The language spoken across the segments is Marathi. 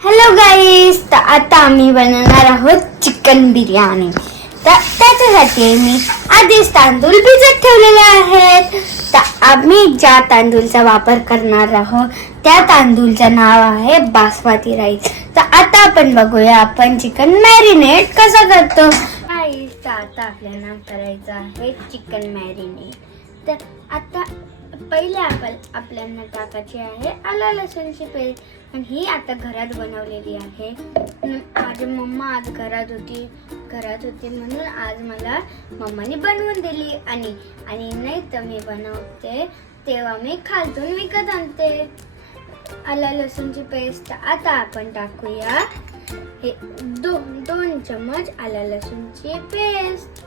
हॅलो गाईस, तर आता आम्ही बनवणार आहोत चिकन बिर्याणी. तर त्याच्यासाठी मी आधीच तांदूळ भिजत ठेवलेले आहेत. तर आम्ही ज्या तांदूळचा वापर करणार आहोत त्या तांदूळचं नाव आहे बासमती राईस. तर आता आपण बघूया आपण चिकन मॅरिनेट कसं करतो. गाईस, तर आता आपल्याला करायचं आहे चिकन मॅरिनेट. तर आता पहिले आपल्याला टाकायची आहे आलं लसूणची पेस्ट. आणि ही आता घरात बनवलेली आहे. माझी मम्मा आज घरात होती म्हणून आज मला मम्माने बनवून दिली. आणि नाही तर मी बनवते तेव्हा मी खालतून विकत आणते आलं लसूणची पेस्ट. आता आपण टाकूया हे दोन चम्मच आलं लसूणची पेस्ट.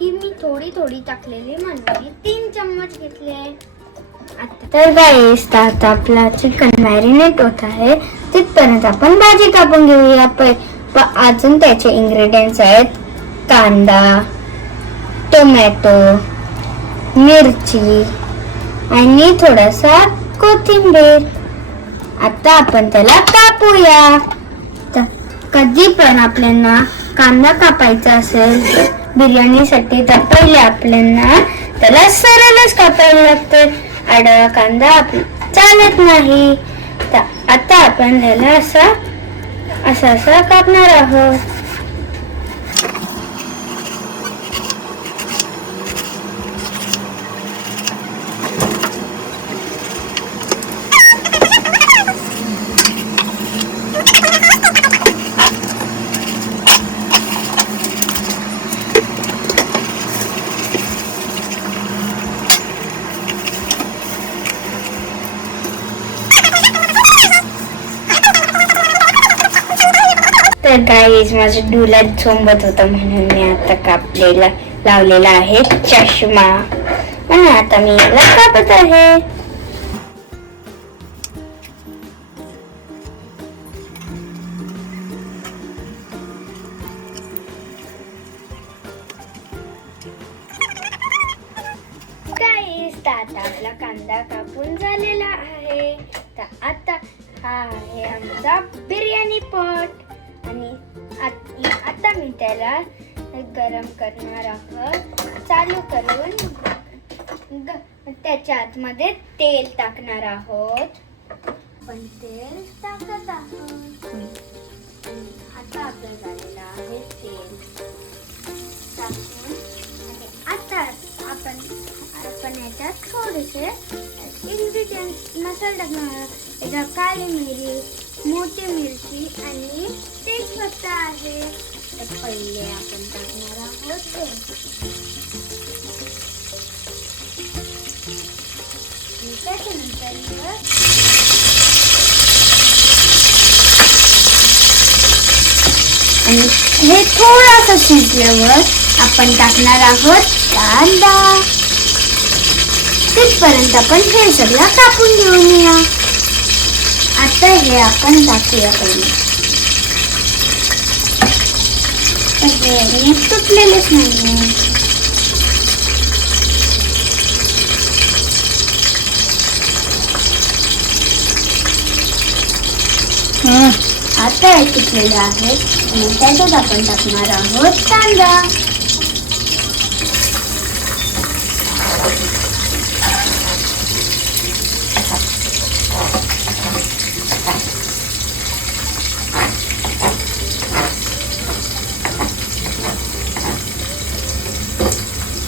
ही मी थोडी टाकलेली म्हणजे 3 चम्मच घेतले. आता तर गाईस, आता आपला चिकन मॅरिनेट होत आहे. तिथपर्यंत आपण भाजी कापून घेऊया. अजून त्याचे इंग्रेडियंट्स आहेत कांदा, टोमॅटो, मिरची आणि थोडासा कोथिंबीर. आता आपण त्याला कापूया. तर कधी पण आपल्याला कांदा कापायचा असेल बिर्याणीसाठी तर पहिले आपल्याला त्याला सरळच कापायला लागते. आडवा कांदा चालत नाही. तर आता आपण त्याला असा कापणार आहोत. तर गाईस, माझं डोळ्यात झोंबत होतं म्हणून मी आता लावलेला आहे चष्मा. आणि आता मी याला कापत आहे. गाईस, आता आपला कांदा कापून झालेला आहे. तर आता हा आहे आमचा बिर्याणी पॉट. आणि आता मी त्याला गरम करणार आहोत. चालू करून त्याच्या आतमध्ये तेल टाकणार आहोत. पण तेल टाकत आहोत. आता आपलं झालेलं आहे तेल टाकून. आणि आता आपण याच्यात थोडेसे इंग्रेडियंट मसाला टाकणार. याच्यात काळी मिरी, मोठी मिरची आणि तेजपत्ता आहे. तर पहिले आपण टाकणार आहोत तेल. त्याच्यानंतर आणि हे थोडंसं शिजल्यावर आपण टाकणार आहोत कांदा. तिथपर्यंत आपण हे सगळं कापून घेऊया. आता हे आपण टाकूया पहिले. हे तुटलेलेच नाही. आता हे तुटलेले आहेत आणि त्याच्यात आपण टाकणार आहोत कांदा.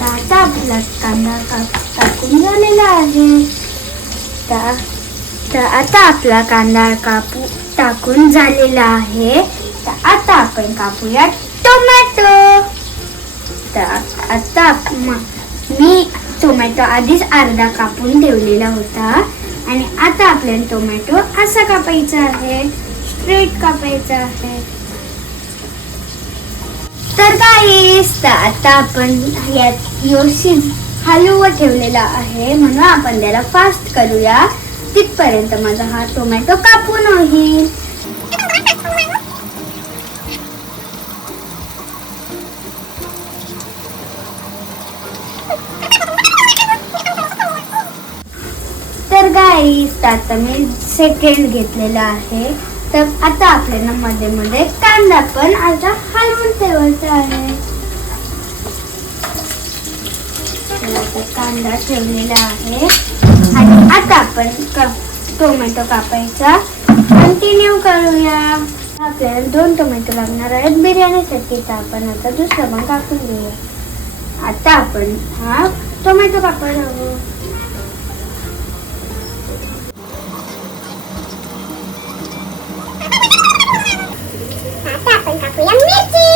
आता आपला कांदा टाकून झालेला आहे. तर आता आपला कांदा टाकून झालेला आहे. तर आता आपण कापूया टोमॅटो. तर आता मी टोमॅटो आधीच अर्धा कापून ठेवलेला होता. आणि आता आपल्याला टोमॅटो असा कापायचा आहे, स्ट्रेट कापायचा आहे. तर गाईस, आता आपण यात हलवत ठेवलेला आहे म्हणून आपण त्याला फास्ट करूया. तिथपर्यंत माझा हा टोमॅटो कापून होईल. गाईस आता मी सेकंड घेतलेला आहे. तर आता आपल्याला मध्ये मध्ये कांदा पण आता हलवून ठेवायचा आहे. तर आता कांदा ठेवलेला आहे आणि आता आपण टोमॅटो कापायचा कंटिन्यू करूया. आपल्याला 2 टोमॅटो लागणार आहेत बिर्याणीसाठी. तर आपण आता दुसरा पण कापून घेऊया. आता आपण हा टोमॅटो कापायला हवं. आता आपण कापूया मिरची.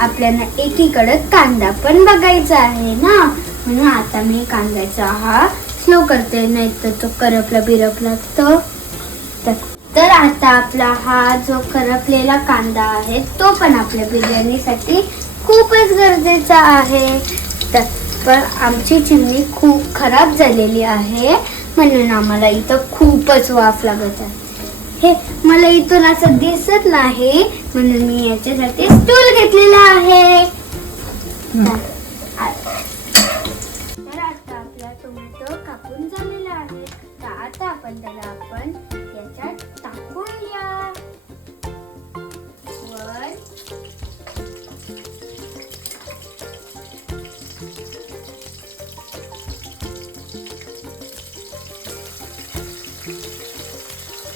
आपल्याला एकीकडे कांदा पण बघायचा आहे ना, म्हणून आता मी कांद्याचा हा स्लो करते, नाही तर तो करपला बिरपला तर आता आपला हा जो करपलेला कांदा आहे तो पण आपल्या बिर्याणीसाठी खूपच गरजेचा आहे. तर पण आमची चिमणी खूप खराब झालेली आहे म्हणून आम्हाला इथं खूपच वाफ लागत आहे. हे मला इथून असं दिसत नाही म्हणून मी याच्यासाठी स्टूल घेतलेला आहे. तर आता आपला टोमॅटो कापून झालेला आहे. तर आता आपण त्याला याच्यात टाकूया.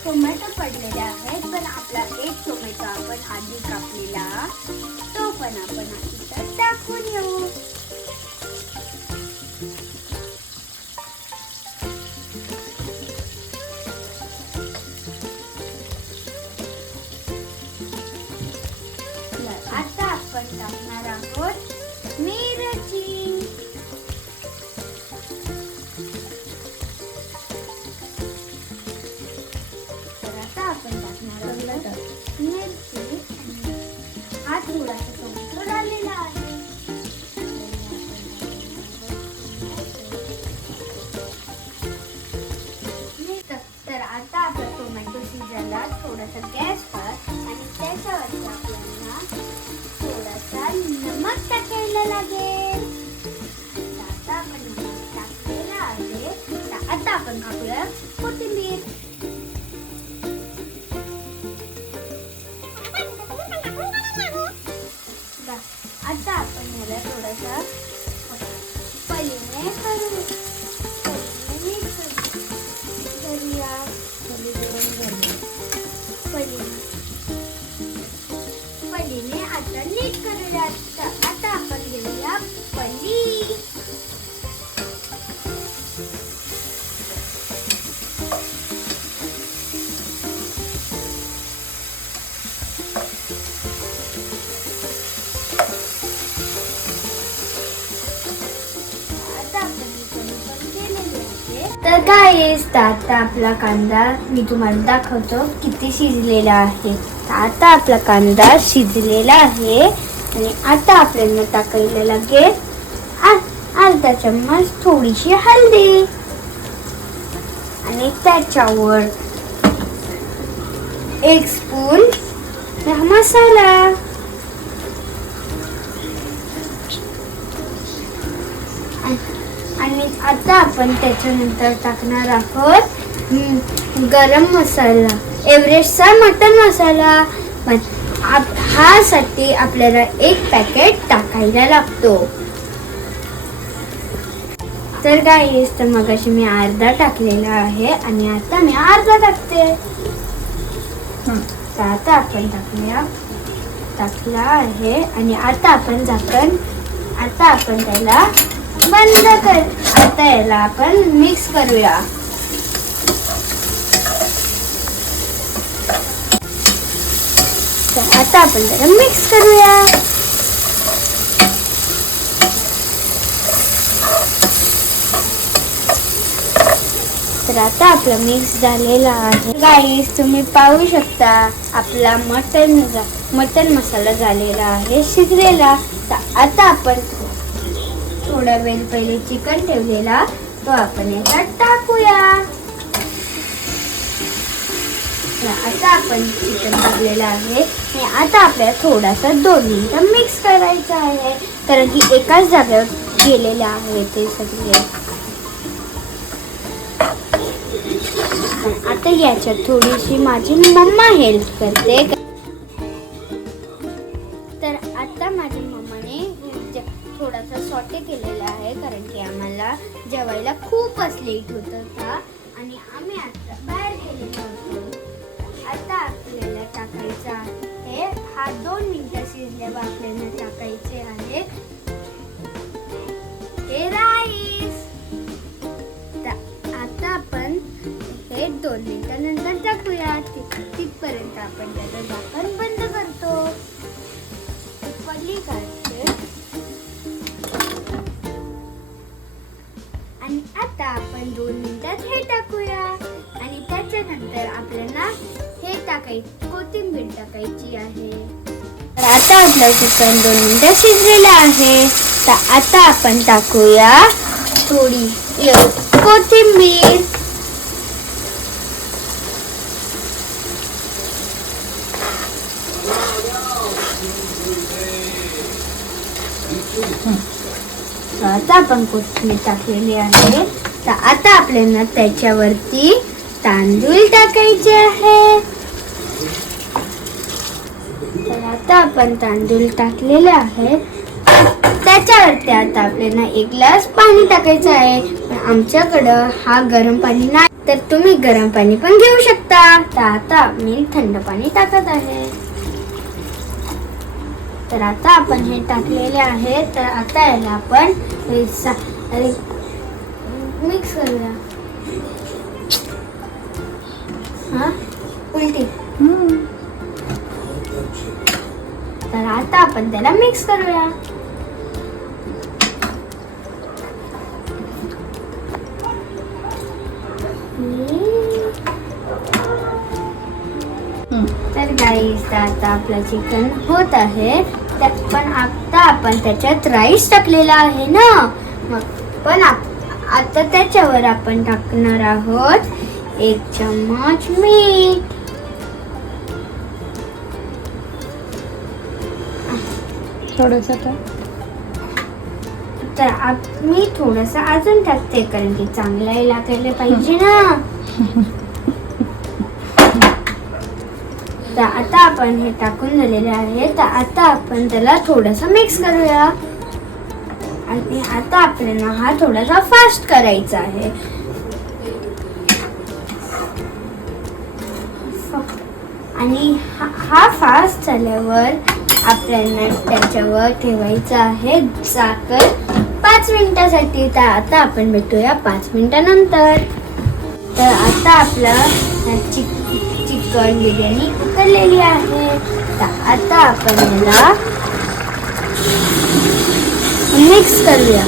टोमॅटो पडलेले आहेत पण आपला एक टोमॅटो आपण आधी कापलेला तो पण आपण इथं टाकून येऊ. आता आपण टाकणार आहोत मिरची. आपण टाकणार आहोत मिरची. हा थोडासा टोमॅटो झालेला आहे. तर आता आपला टोमॅटो शिजायला थोडासा गॅसवर आणि त्याच्यावरती आपल्याला थोडासा नमक टाकायला लागेल. आता आपण नमक टाकलेला आहे. आता आपण टाकूया कोथिंबीर. आता आपण याला थोडासा पलीने पलीने आता नीट करूया. आता आपण घेऊया पली. तर गाईस आता आपला कांदा मी तुम्हाला दाखवतो किती शिजलेला आहे. आता आपला कांदा शिजलेला आहे आणि आता आपल्याला टाकायला लागेल अर्धा चम्मच थोडीशी हळदी आणि त्याच्यावर 1 स्पून मसाला आणि आता आपण त्याच्यानंतर टाकणार आहोत गरम मसाला, एव्हरेस्टचा मटन मसाला. हा साठी आपल्याला 1 पॅकेट टाकायला लागतो. तर गाईस तर मगाशी मी अर्धा टाकलेला आहे आणि आता मी अर्धा टाकते. तर आता आपण टाकला आहे आणि आता आपण त्याला बंद कर. आता याला आपण मिक्स करूया. तर आता आपण त्याला मिक्स करूया. तर आता आपला मिक्स झालेला आहे. गाईस तुम्ही पाहू शकता आपला मटन मसाला झालेला आहे शिजलेला. तर आता आपण थोडा वेळ पहिले चिकन ठेवलेला तो आपण याच्यात टाकूया. आता आपण चिकन टाकलेलं आहे आणि आता आपल्याला थोडासा 2 मिनिटं मिक्स करायचं आहे, कारण की एकाच जागेवर गेलेले आहे ते सगळे. आता याच्यात थोडीशी माझी मम्मा हेल्प करते. तर आता माझ्या मम्माने थोडासा सॉटे केलेला आहे, कारण की आम्हाला जेवायला खूपच लेट होत होता आणि आम्ही आता बाहेर गेलेलो होतो. आता आपल्याला टाकायचं आहे, हा 2 मिनिटं शिजल्यावर आपल्याला टाकायचे आहे हे राईस. आता आपण हे 2 मिनिटानंतर टाकूया. तिथपर्यंत आपण त्याचं झाकण बंद करतो. काढते आणि आता आपण 2 मिनिटात हे टाकूया आणि त्याच्यानंतर आपल्याला हे कोथिंबीर टाकायची आहे. तर आता आपलं चिकन 2 मिनिटं शिजलेलं आहे. तर आता आपण टाकूया थोडी कोथिंबीर. आता आपण कोथिंबीर टाकलेली आहे. तर आता आपल्याला त्याच्यावरती तांदूळ टाकायचे आहे. तर आता आपण तांदूळ टाकलेले आहे. त्याच्यावरती आता आपल्याला 1 ग्लास पाणी टाकायचं आहे. पण आमच्याकडं हा गरम पाणी नाही, तर तुम्ही गरम पाणी पण घेऊ शकता. तर आता मी थंड पाणी टाकत आहे. तर आता आपण हे टाकलेले आहे. तर आता याला आपण मिक्स करूया. हा उलटी. तर आता आपण त्याला मिक्स करूया. तर गाईस, आता आपलं चिकन होत आहे. पण आता आपण त्याच्यात राईस टाकलेला आहे ना, मग पण आता त्याच्यावर आपण टाकणार आहोत 1 चम्मच मीठ. थोडंसं तर मी थोडंसं अजून टाकते, कारण की चांगलं लागायला पाहिजे ना. तर आता आपण हे टाकून झालेले आहे. तर आता आपण त्याला थोडंसं मिक्स करूया आणि आता आपल्याला हा थोडासा फास्ट करायचा आहे. आणि हा फास्ट झाल्यावर आपल्याला त्याच्यावर ठेवायचं आहे झाकण 5 मिनिटासाठी. तर आता आपण भेटूया 5 मिनिटानंतर. तर आता आपलं चिकन बिर्याणी उतरलेली आहे. तर आता आपण याला मिक्स करूया.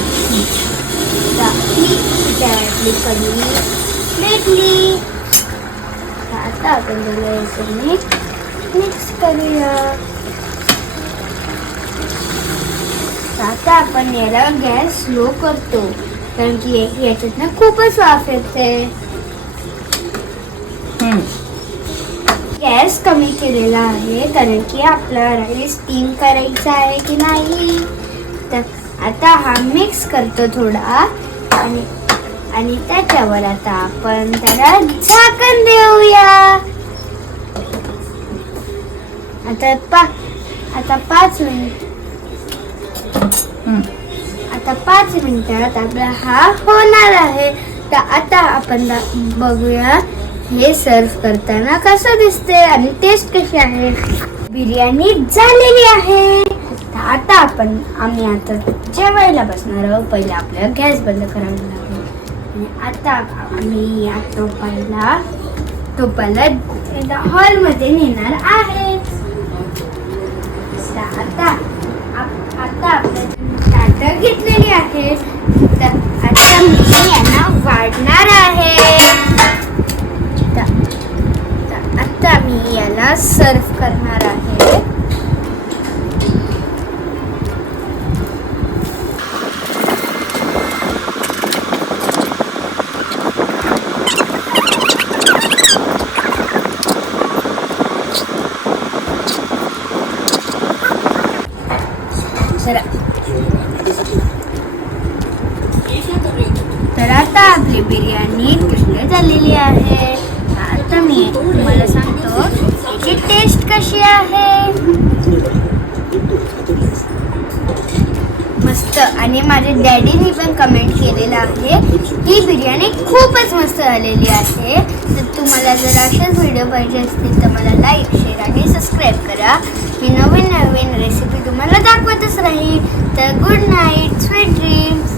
त्यातली पनीर भेटली. तर आता आपण त्याला याच्याने मिक्स करूया. आता आपण याला गॅस स्लो करतो, कारण की याच्यातनं खूपच वाफ येते. गॅस कमी केलेला आहे, कारण की आपला राईस स्टीम करायचा आहे की नाही. तर आता हा मिक्स करतो थोडा आणि त्याच्यावर आता आपण त्याला झाकण देऊया. आता 5 मिनिटात आपला हा होणार आहे. तर आता आपण बघूया हे सर्व करताना कसं दिसते आणि टेस्ट कशी आहे. बिर्याणी झालेली आहे. आता आम्ही आता जेवायला बसणार आहोत. पहिले आपल्याला गॅस बंद करावा लागेल. आणि आता आम्ही या टोपाला हॉलमध्ये नेणार आहे. आता आपल्या ताटं घेतलेली आहे. तर आता मी यांना वाढणार आहे. आता मी याला सर्व करणार आहे. चला. तर आता आपली बिर्याणी तयार झालेली आहे. आता मी तुम्हाला सांगतो याची टेस्ट कशी आहे. मस्त. आणि माझ्या डॅडीनी पण कमेंट केलेलं आहे ही बिर्याणी खूपच मस्त झालेली आहे. तर तुम्हाला जर असेच व्हिडिओ पाहिजे असतील तर मला लाईक, शेअर आणि सबस्क्राईब करा. मी नवीन नवीन रेसिपी तुम्हाला दाखवतच राहील. तर गुड नाईट, स्वीट ड्रीम्स.